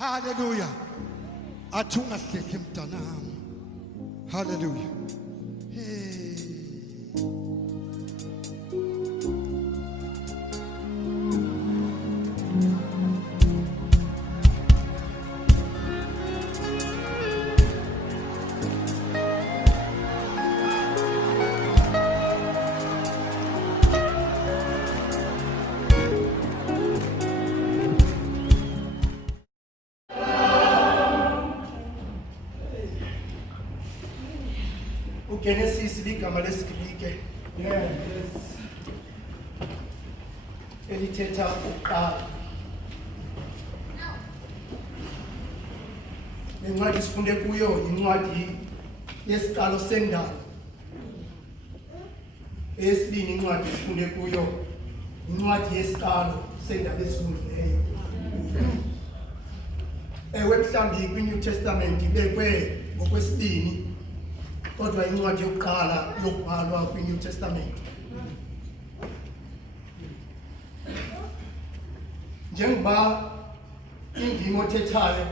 Hallelujah. Athunga sihleke mntanami. Hallelujah. Hey. Genesis ligama lesiGrike. Yes. Elithetha ukuqala. Lencwadi sifunde kuyo incwadi yesiqalo sendalo. Esibini incwadi sifunde kuyo incwadi yesiqalo sendalo esilungileyo. Ewe mhlambi kwi-New Testament ibekwe ngokwesibini. Kodwa incwadi yokuqala yokubhalwa kwi-New Testament. Njengoba indima othethayo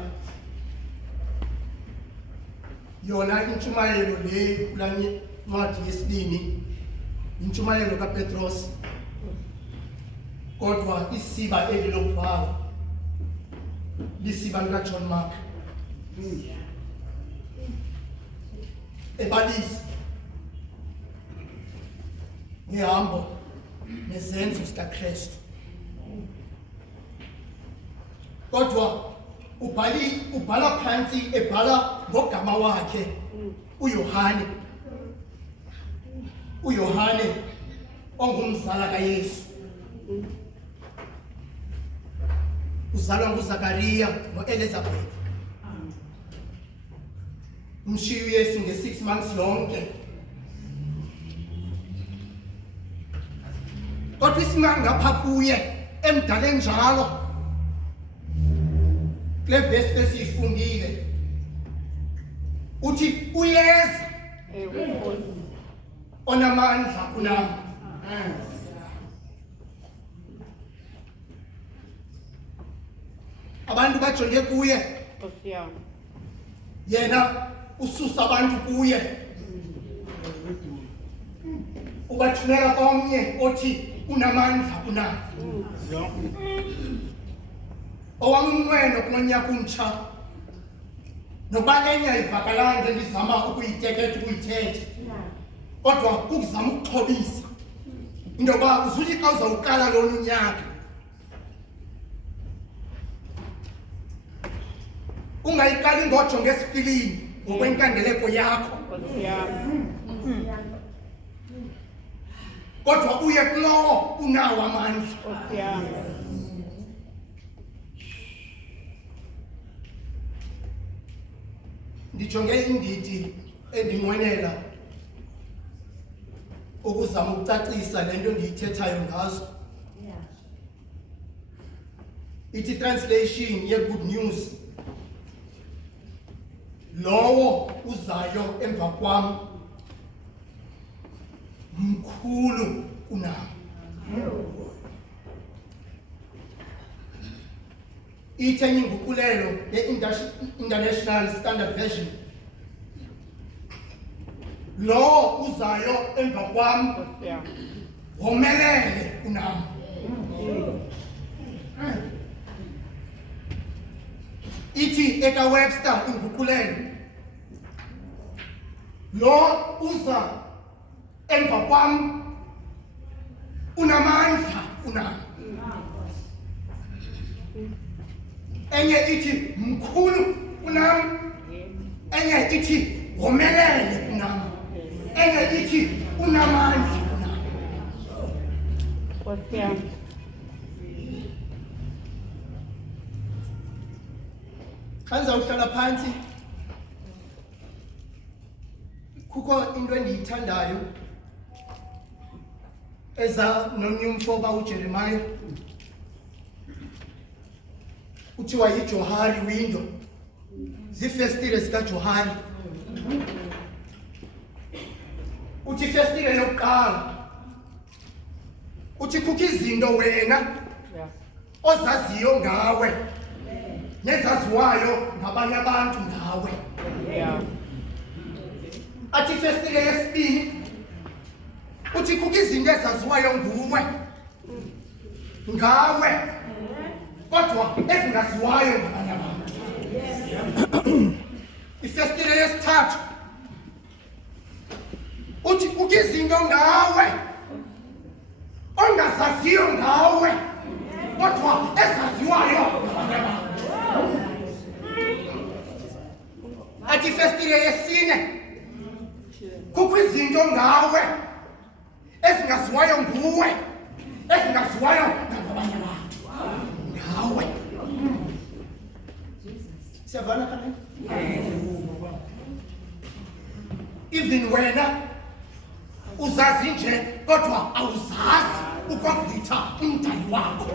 yona intshumayelo le kulanye incwadi yesibini intshumayelo kaPetros, kodwa isiba eli lokubhala lisiba likaJohn Mark. Ebalisi ngehambo nezenzo zikaKristu, kodwa ubhala phansi ebhala ngogama wakhe uYohane ongumzala kaYesu, uzalwa nguZakariya noElizabeth. Umshiya uYesu nge6 months lonke. Kodwa isimanga ngapha kuye emdala njalo. Le verse esifundile uthi uyeza onamandla kunami. Abantu bajonge kuye, yena ususa abantu kuye, ubathumela komnye othi unamandla kunami. Owamnqweno kulonyaka umtsha noba enye ayivakalanga ndizama ukuyithetha, kodwa ukuzama ukuxhobisa into yoba uzuthi xa uzawuqala lona unyaka ungayiqali ngojonga esipilini ngokwenkangeleko yakho, kodwa uye kulowo unawo amandla. Ndijonge indidi endinqwenela ukuzama ukucacisa le nto ndiyithethayo ngazo. Ithi translation ye-Good News, lowo uzayo emva kwam mkhulu kunami. Ithi enye inguqulelo ye-International Standard Version, lo uzayo emva kwam womelele kunami. Ithi eka-Webster inguqulelo, lo uza emva kwam unamandla kunami. Enye ithi mkhulu kunami, enye ithi womelele kunami, enye ithi unamandla kunami. Xa ndizawuhlala phantsi, kukho into endiyithandayo eza nomnye umfoba uJeremiah, kuthiwa yiJohari window, ziifestire zikaJohari. Uthi ifestire yokuqala uthi kukho izinto wena ozaziyo ngawe nezaziwayo ngabanye abantu ngawe. Athi festile yesibini uthi kukho izinto ezaziwayo nguwe ngawe kodwa ezingaziwayo ngabanye abantu. Ifestile yesithathu uthi kukho izinto ngawe ongazaziyo ngawe kodwa ezaziwayo ngabanye abantu. Athi festile yesine kukho izinto ngawe ezingaziwayo nguwe ezingaziwayo ngabanye abantu ngawe. Siyavana kanjani? Even wena uzazi nje kodwa awuzazi ukwagqitha umdali wakho.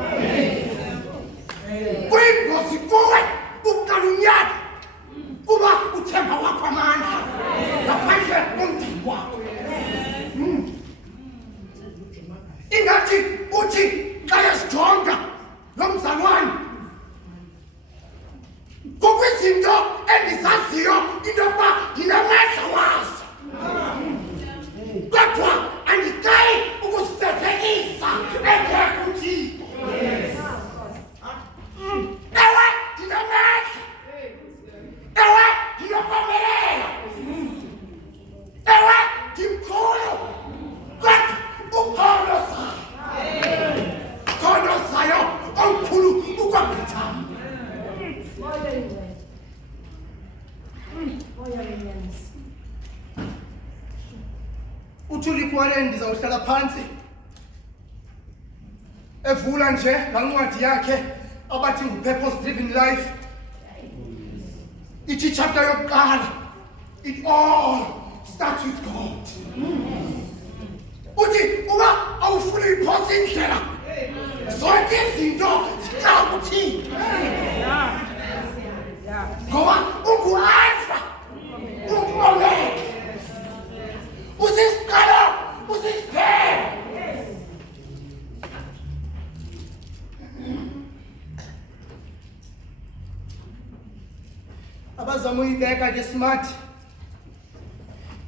Kuyingozi kuwe ukuqala unyaka kuba uthemba wakho amandla ngaphandle komdali wakho. Ingathi uthi xa yasijonga lo mzalwane kukho izinto endizaziyo into yokuba ndinamandla wazo kodwa andikayi ukuzifezekisa engekho uThixo. Ewe ndinamandla, ewe ndinokomelela, ewe ndimkhulu kodwa ukhono sayo omkhulu ukwagqitha. uThuli Kwaleni ndizawuhlala phansi evula nje laa ncwadi yakhe abathi ngu-Purpose Driven Life. Ithi chapter yokuqala, it all starts with God. Uthi uba awufuni iphosa indlela zonke izinto ziqala kuThixo ngoba ungu-Alpha ungu-Omega, usisiqalo usisiphelo. Abazama uyibeka ke smart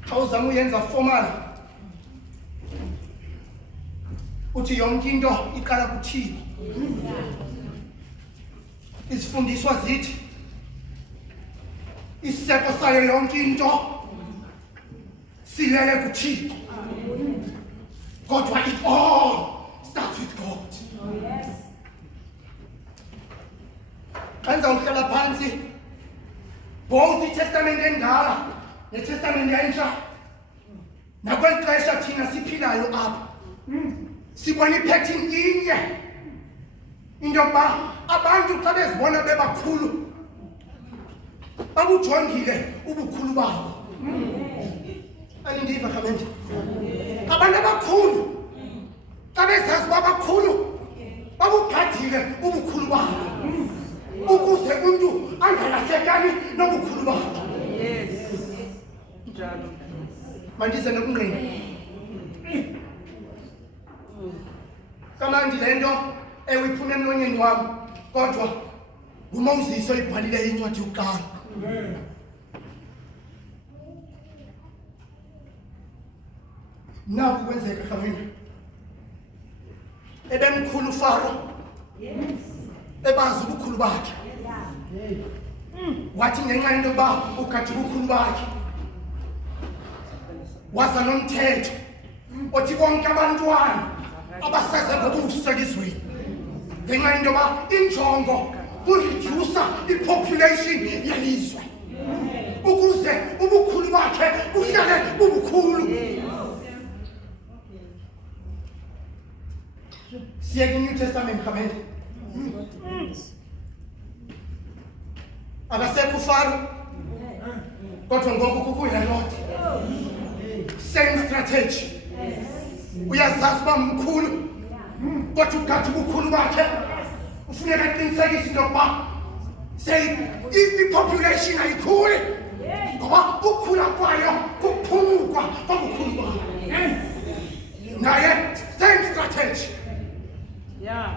xa uzama uyenza formal uthi yonke into iqala kuThixo. Izifundiswa zithi isiseko sayo yonke into silele kuThixo kodwa it all starts with God. Xa ndizawuhlala phansi both iTestament endala neTestament entsha nakweli xesha thina siphilayo apha sibona ipattern inye into yokuba abantu xa bezibona bebakhulu babujongile ubukhulu babo. Anindiva khamente? Abantu abakhulu xa bezazi babakhulu babugadile ubukhulu babo ukuze umuntu angalahlekani nobukhulu babo. Njalo mandize nokungqina kamandi le nto ewe iphuma emlonyeni wam kodwa nguMoses oyibhalile incwadi yokuqala. Naku kwenzeka khawini ebemkhulu uFaro ebazi ubukhulu bakhe wathi ngenxa yento yokuba ugade ubukhulu bakhe waza nomthetho othi bonke abantwana abasaze ngobuso elizweni ngenxa yento yoba injongo kuredusa ipopulation yelizwe ukuze ubukhulu bakhe buhlale bubukhulu. Siye kwi-New Testament khamente akasekho uFaro kodwa ngoku kukho uHerod. Same strategy. Uyazazi uba mkhulu kodwa ugade ubukhulu bakhe ufuneka aqinisekise into yokuba ipopulation ayikhuli ngoba ukukhula kwayo kuphumukwa kobukhulu bayo. Naye same strategy.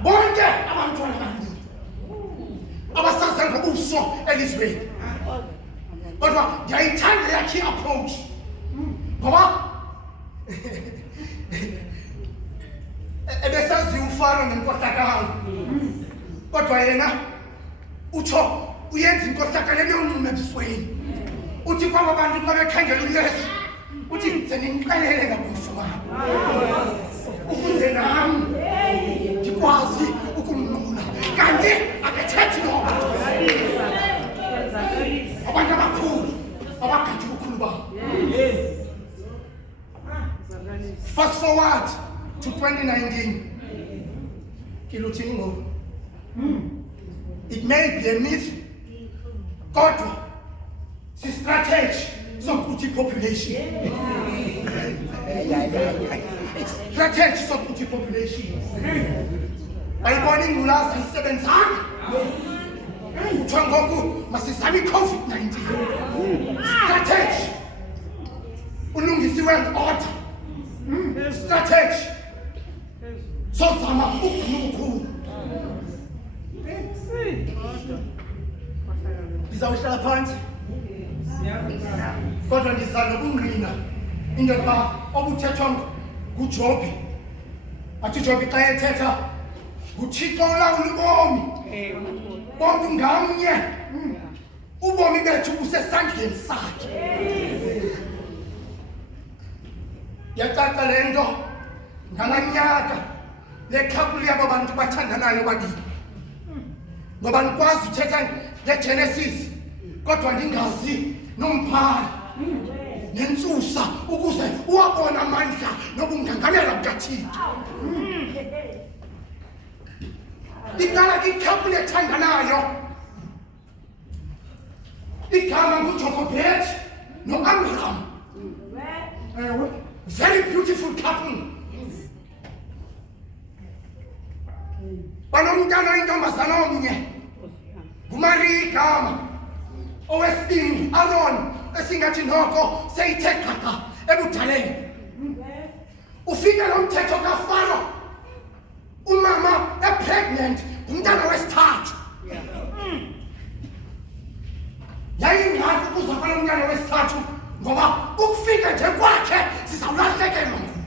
Bonke abantwana abaningi abasaze uso elizweni kodwa ngiyayithanda yakhe approach ngoba ebesazi ufaro nenkohlakalo kodwa yena utsho uyenza inkohlakalo enonqume ebusweni uthi kwaba bantu babekhangela uYesu uthi senimqalele ngabufumana ukuze nami ngikwazi ukumnqula kanti akathethi lokho abantu abakhulu abagathi ubukhulu babo. Fast forward to 2019 kiluthini ngoku it may be a myth kodwa si strategy sokuthi population strategy sokuthi population ayibona ingulazi ayisebenzanga uthiwa ngoku masizame i-COVID-19 strategy ulungisiwe order strategy sozama ukukhulu ngizawuhlala phansi kodwa ndiza nokungqina into yokuba obuthethwa nguJobi athi uJobi xa ethetha nguThixo olawula ubomi bomntu ngamnye ubomi bethu busesandleni sakhe. Yacaca le nto ngalanyaka lekhapuli yaba bantu bathandanayo babili ngoba ndikwazi uthetha ngeGenesis kodwa ndingazi nomphana nentsusa ukuze uwabona amandla nobungangamela bukaThixo. Iqala ikhapuli ethandanayo igama nguJokobhethi noAbraham. Very beautiful couple. Banomntana oyintombazana omnye nguMariya igama owesibini Aaron esingathi noko seyithe qhaqa ebudaleni. Ufika lo mthetho kaFaro umama epregnant ngumntana wesithathu. Yayingxaki ukuza kwalo mntana wesithathu ngoba ukufika nje kwakhe sizawulahlekelwa nguye.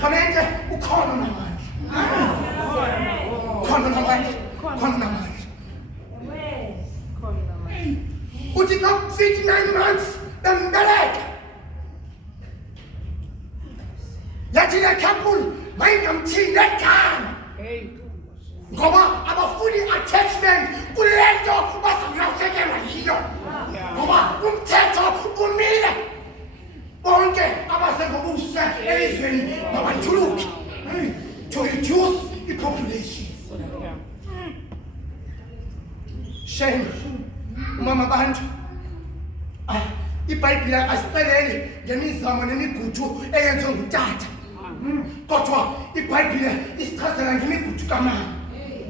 Khonente ukhona namandla. Khona namandla. Khona namandla. Uthi ka 59 months bembeleka. Yathi le couple bayingamthini egama. Ngoba abafuni attachment kulento bazawulahlekelwa yiyo. Ngoba umthetho umile bonke abasengobuse elizweni mabathuluke to reduce the population. Shame umama bantu iBhayibhile asipheleli ngemizamo nemigudu eyenziwe ngutata kodwa iBhayibhile isichazela ngemigudu kamama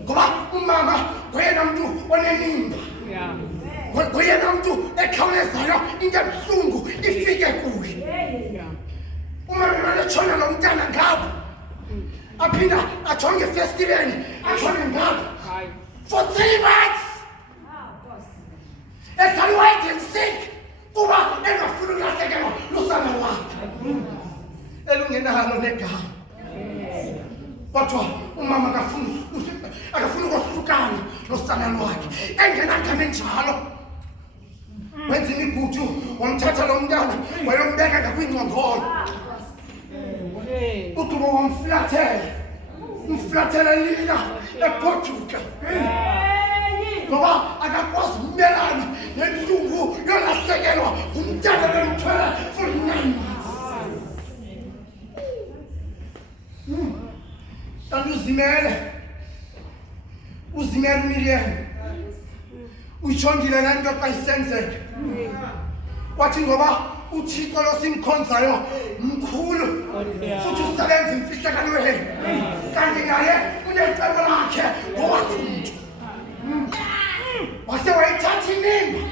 ngoba umama ngoyena muntu onemimba ngoyena muntu ekhawulezayo into ebuhlungu ifike kuye. Umama lotshona nomntana ngabo aphinda ajonge festiveni ajonge ngabo for 3 months ekhali white and sick kuba engafuni ulahlekelwa lusana wakhe elungenalo negama kodwa umama akafuni ukuhlukana nosana lwakhe engenagama enjalo. Wenza imigudu wamthatha lo mntana wayombeka ngakwingcongolo udubo umflathela lina egoduka ngoba akakwazi ukumelana nenhlungu yolahlekelwa umntana bemthwala for 9 months. Kanti uzimele Miriam uyishongile le nto xa isenzeka wathi ngoba uThixo lo simkhonzayo mkhulu futhi usebenza imfihlakalweni kanti naye unecebo lakhe ngowakhe wase wayithatha inimba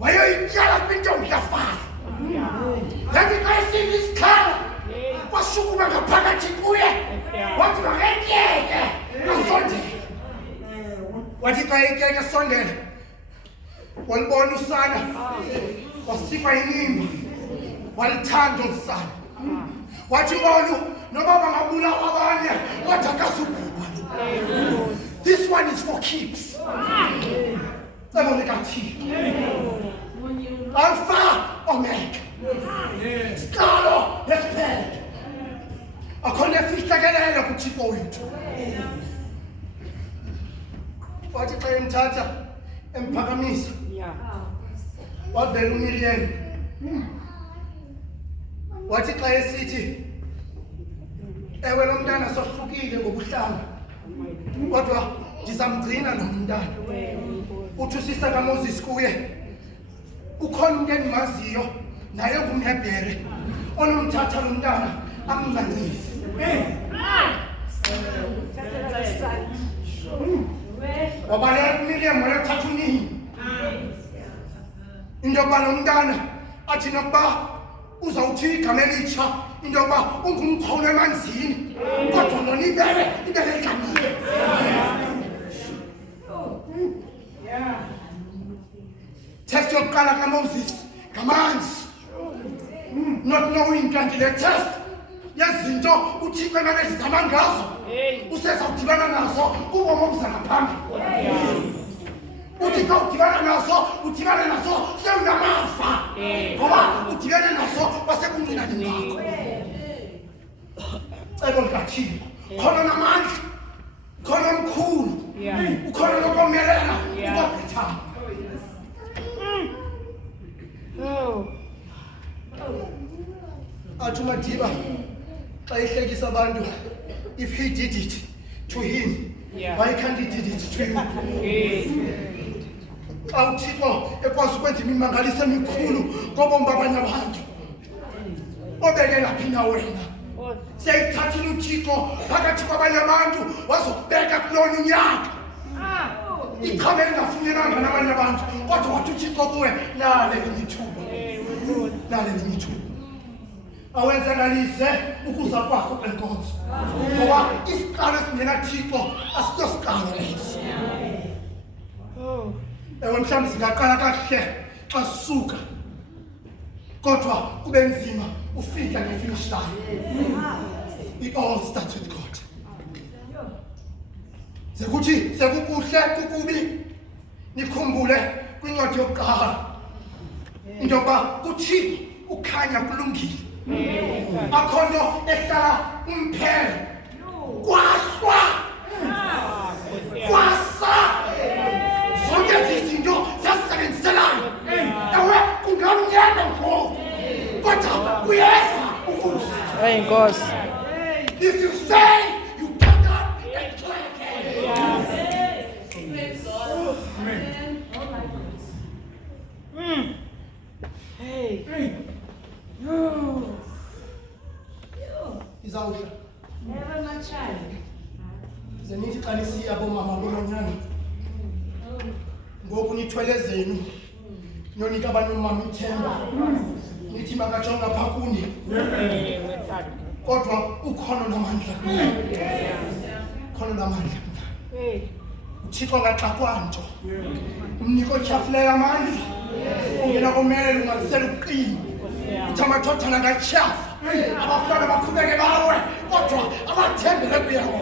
wayoyityala kwintombi kaFaro. Yathi xa isiva isikhala washukuma ngaphakathi kuye wathi makekeke asondele wathi xa ikeke sondela walibona usana wasikwa inimba walithanda usana wathi olu noba bangabulawa abanye kodwa akasubhubha. This one is for keeps. Sabone kaThixo. Alpha Omega. Siqalo nesiphelo. Akhona efihlakeleyo kuThixo wethu. Wathi xa emthatha emphakamisa. Wavela uMiriam. Wathi xa esithi ewe lo mntana sohlukile ngobuhlanga kodwa ndizamgcina lo mntana. Uthi usista kaMoses kuye ukhona umuntu endimaziyo naye ngumHebhere onomthatha lo mntana amncancise. Wabaleka uMiriam wayothatha unini into yokuba lo mntana athi nokuba uzawuthi igama elitsha into yokuba ungumkhono emanzini kodwa lona ibele likanile. Test yokuqala kaMoses ngamanzi, not knowing kanti le test yezinto uThixo emabezizama ngazo usezawudibana nazo ubomi obuza ngaphambili. Uthi xa udibana nazo udibane nazo sewunamafa ngoba udibane nazo wasekuncinane ngakho. Cebo likaThixo khona namandla, khona omkhulu, ukhona nokomelela ukogqithana. Athi uMadiba xa ehlekisa abantu, if he did it to him, why can't he did it to you? Xa uThixo ekwazi ukwenza imimangaliso emikhulu ngobomi babanye abantu, obeke laphi na wena? Siyayithathile uThixo phakathi kwabanye abantu wazokubeka kulona unyaka. Ichame lingafunyenanga nabanye abantu kodwa wathi uThixo kuwe nale ngethuba. Nale ngethuba. Awenzakalise ukuza kwakho kwenkonzo. Ngoba isiqalo esingena Thixo asiyosiqalo leso. Ewe mhlawumbe singaqala kakuhle xa sisuka kodwa kube nzima ufika ngefinish line. It all starts with God. Sekuthi sekukuhle kukubi nikhumbule kwincwadi yokuqala into yokuba kuthini ukhanya kulungile. Akho nto ehlala umphele kwasa zonke ezi zinto zasisebenziselana. Ewe kungamnyama ngoku kodwa uyeza ukusa. Enkosi. If you say you back up and try again. Izawusha. Never my child. Zenithi xa nisiya bomama bomanyana ngoku nithwele zenu niyonika abanye omama ithemba nithi makajonga phaa kuni kodwa ukhono namandla khona namandla uThixo ngaxakwa nto umnika otyhafileyo amandla ungena komelele ungalisela uqini uthi amathothana ngatyhafa abafana baqhubeke bawe kodwa abathembele kuyawo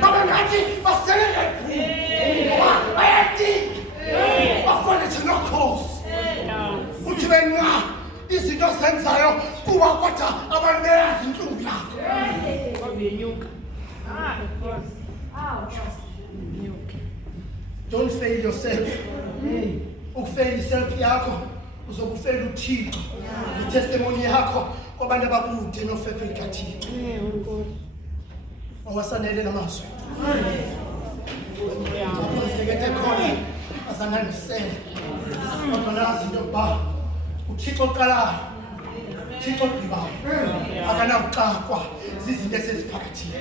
baba ngathi baselele ngoba bayadinga bafanele nokhosi uthi wena izinto zenzayo kuba kodwa abantu beyazi intlungu yakho. Don't fail yourself. Ukufail yourself yakho uzokufela uThixo. Itestimony yakho kwabantu abakude nofefe likaThixo. Awasanele namazwi. Ngeke khona azanandisele. Kodwa nazi into yokuba uThixo oqalayo, uThixo ogqibayo, akanawuxakwa zizinto eseziphakathini.